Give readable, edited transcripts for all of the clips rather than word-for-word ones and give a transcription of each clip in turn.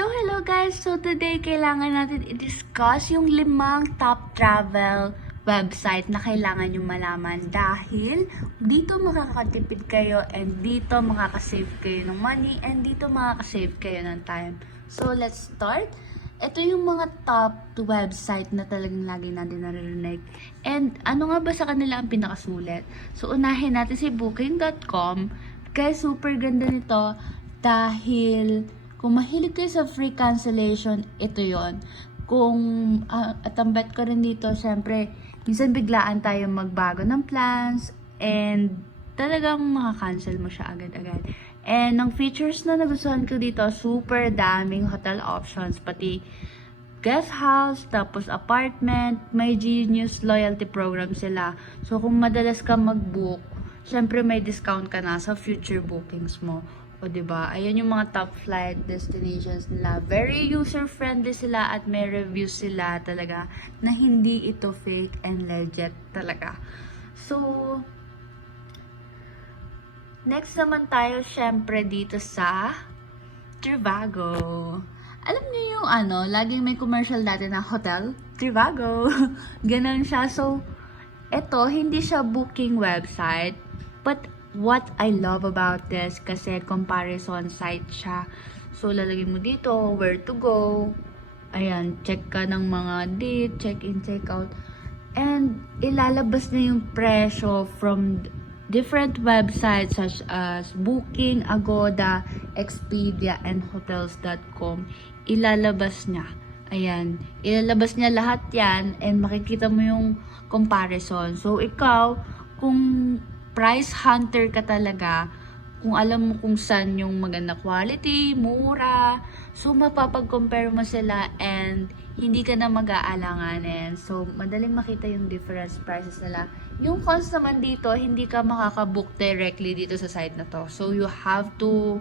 So, hello guys! So, today kailangan natin i-discuss yung 5 top travel website na kailangan nyo malaman dahil dito makakatipid kayo and dito makakasave kayo ng money and dito makakasave kayo ng time. So, let's start. Ito yung mga top website na talagang lagi natin naririnig. And ano nga ba sa kanila ang pinakasulit? So, unahin natin si Booking.com. Guys, super ganda nito dahil kung mahilig kayo sa free cancellation, ito yon. Kung at ang bet ko rin dito, syempre, minsan biglaan tayo magbago ng plans and talagang makakancel mo siya agad-agad. And ang features na nagustuhan ko dito, super daming hotel options, pati guest house, tapos apartment, may Genius loyalty program sila. So kung madalas ka mag-book, syempre may discount ka na sa future bookings mo. O diba? Ayan yung mga top flight destinations nila. Very user-friendly sila at may reviews sila talaga na hindi ito fake and legit talaga. So, next naman tayo syempre dito sa Trivago. Alam niyo yung laging may commercial dati na hotel? Trivago. Ganun siya. So, ito, hindi siya booking website, but what I love about this, kasi comparison site siya. So, lalagay mo dito, where to go. Ayan, check ka ng mga date, check-in, check-out. And, ilalabas na yung presyo from different websites such as Booking, Agoda, Expedia, and Hotels.com. Ilalabas niya. Ayan, ilalabas niya lahat yan and makikita mo yung comparison. So, ikaw, kung price hunter ka talaga, kung alam mo kung saan yung maganda quality, mura, so mapapag-compare mo sila and hindi ka na mag-aalanganin. So, madaling makita yung difference prices nila. Yung cons naman dito, hindi ka makakabook directly dito sa site na to. So, you have to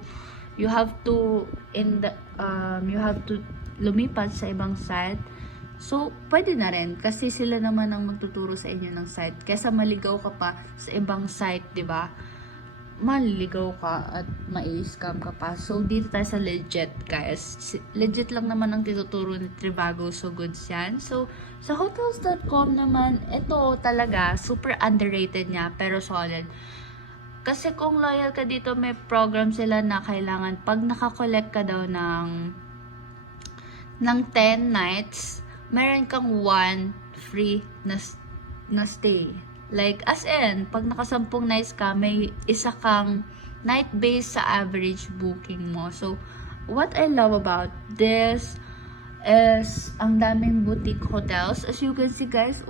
lumipat sa ibang site. So, pwede na rin kasi sila naman ang magtuturo sa inyo ng site. Kesa maligaw ka pa sa ibang site, 'di ba? Maliligaw ka at mai-scam ka pa. So, dito tayo sa legit, guys. Legit lang naman ang tinuturo ni Trivago. So, goods yan. So, sa hotels.com naman, ito talaga, super underrated niya, pero solid. Kasi kung loyal ka dito, may program sila na kailangan, pag nakakollect ka daw ng 10 nights, meron kang 1 free na stay. Like, as in, pag naka-10 nights ka, may isa kang night base sa average booking mo. So, what I love about this is ang daming boutique hotels. As you can see, guys,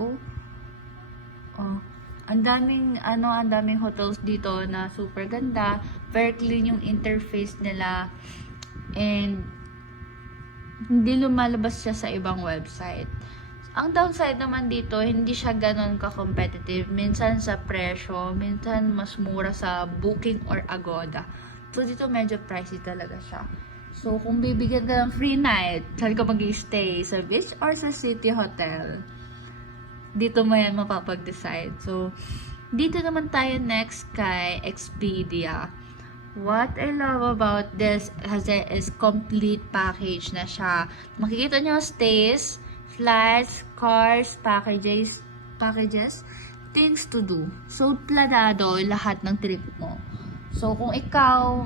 ang daming hotels dito na super ganda. Very clean yung interface nila. And hindi lumalabas siya sa ibang website. Ang downside naman dito, hindi siya ganon ka-competitive. Minsan sa presyo, minsan mas mura sa Booking or Agoda. So, dito medyo pricey talaga siya. So, kung bibigyan ka ng free night, saan ka mag-stay? Sa beach or sa city hotel? Dito mo yan mapapag-decide. So, dito naman tayo next kay Expedia. What I love about this is complete package na siya. Makikita nyo stays, flights, cars, packages, things to do. So, planado lahat ng trip mo. So, kung ikaw,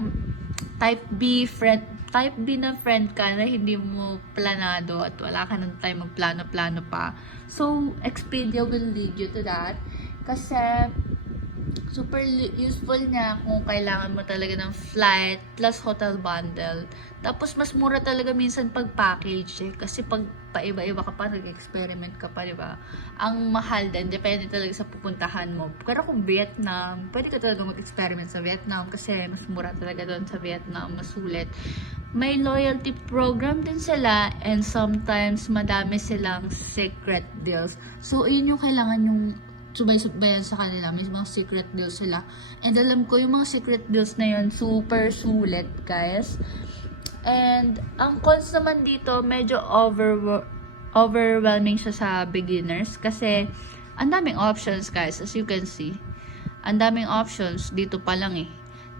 type B na friend ka na hindi mo planado at wala ka ng time magplano-plano pa. So, Expedia will lead you to that. Kasi, super useful niya kung kailangan mo talaga ng flight plus hotel bundle. Tapos, mas mura talaga minsan pag package kasi pag paiba-iba ka pa, nag-experiment ka pa, diba? Ang mahal din, depende talaga sa pupuntahan mo. Pero kung Vietnam, pwede ka talaga mag-experiment sa Vietnam kasi mas mura talaga doon sa Vietnam, mas sulit. May loyalty program din sila and sometimes madami silang secret deals. So, yun yung kailangan yung subay-subayan sa kanila. May mga secret deals sila. And alam ko, yung mga secret deals na yun, super sulit, guys. And, ang cons naman dito, medyo overwhelming siya sa beginners. Kasi, ang daming options, guys, as you can see. Ang daming options, dito pa lang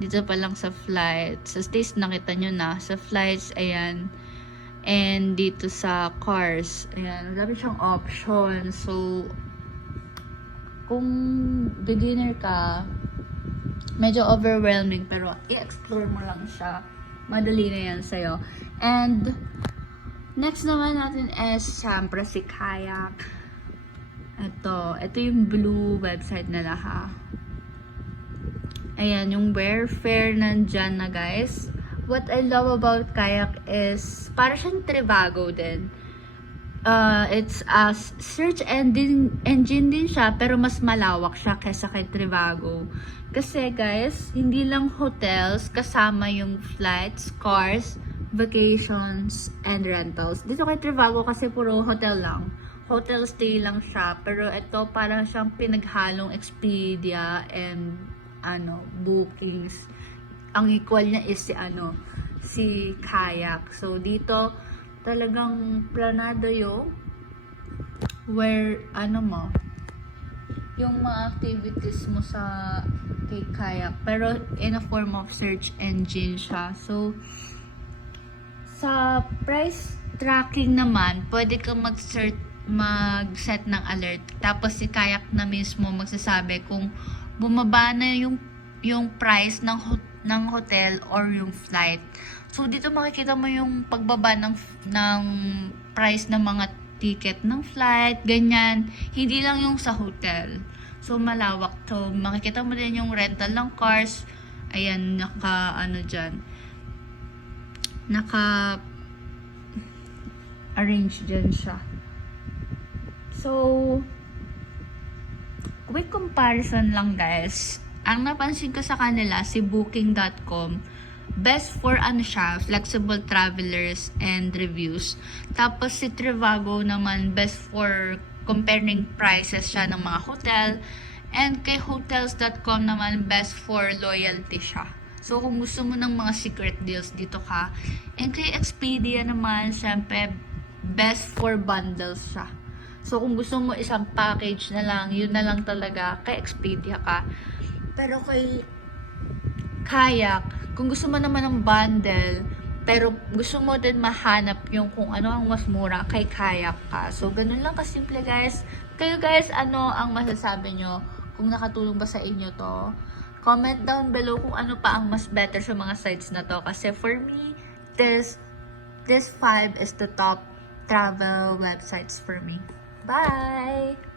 Dito pa lang sa flights. Sa stays, nakita nyo na. Sa flights, ayan. And dito sa cars, ayan, dami siyang option. So, kung beginner ka, medyo overwhelming, pero i-explore mo lang siya. Madali na yan sa'yo. And, next naman natin is, syempre, si Kayak. Ito yung blue website nila, ha. Ayan, yung Wayfair nandyan na, guys. What I love about Kayak is, para siyang Trivago din. It's a search engine din siya, pero mas malawak siya kaysa kay Trivago. Kasi guys, hindi lang hotels, kasama yung flights, cars, vacations, and rentals. Dito kay Trivago kasi puro hotel lang. Hotel stay lang siya. Pero ito parang siyang pinaghalong Expedia and bookings. Ang equal niya is si Kayak. So dito talagang planado yung yung mga activities mo sa kay Kayak, pero in a form of search engine siya. So sa price tracking naman, pwede kang mag-set ng alert, tapos si Kayak na mismo magsasabi kung bumaba na yung price ng hotel or yung flight. So dito makikita mo yung pagbaba ng price ng mga ticket ng flight, ganyan. Hindi lang yung sa hotel. So malawak to. Makikita mo din yung rental ng cars. Ayan, arrange dyan siya. So, quick comparison lang, guys. Ang napansin ko sa kanila, si Booking.com, best for siya, flexible travelers and reviews. Tapos si Trivago naman, best for comparing prices siya ng mga hotel. And kay hotels.com naman, best for loyalty siya. So kung gusto mo ng mga secret deals, dito ka. And kay Expedia naman, syempre, best for bundles siya. So kung gusto mo isang package na lang, yun na lang talaga, kay Expedia ka. Pero kay Kayak, kung gusto mo naman ng bundle, pero gusto mo din mahanap yung kung ano ang mas mura, kay Kayak ka. So, ganun lang kasimple, guys. Kayo, guys, ano ang masasabi nyo? Kung nakatulong ba sa inyo to? Comment down below kung ano pa ang mas better sa mga sites na to. Kasi for me, this 5 is the top travel websites for me. Bye!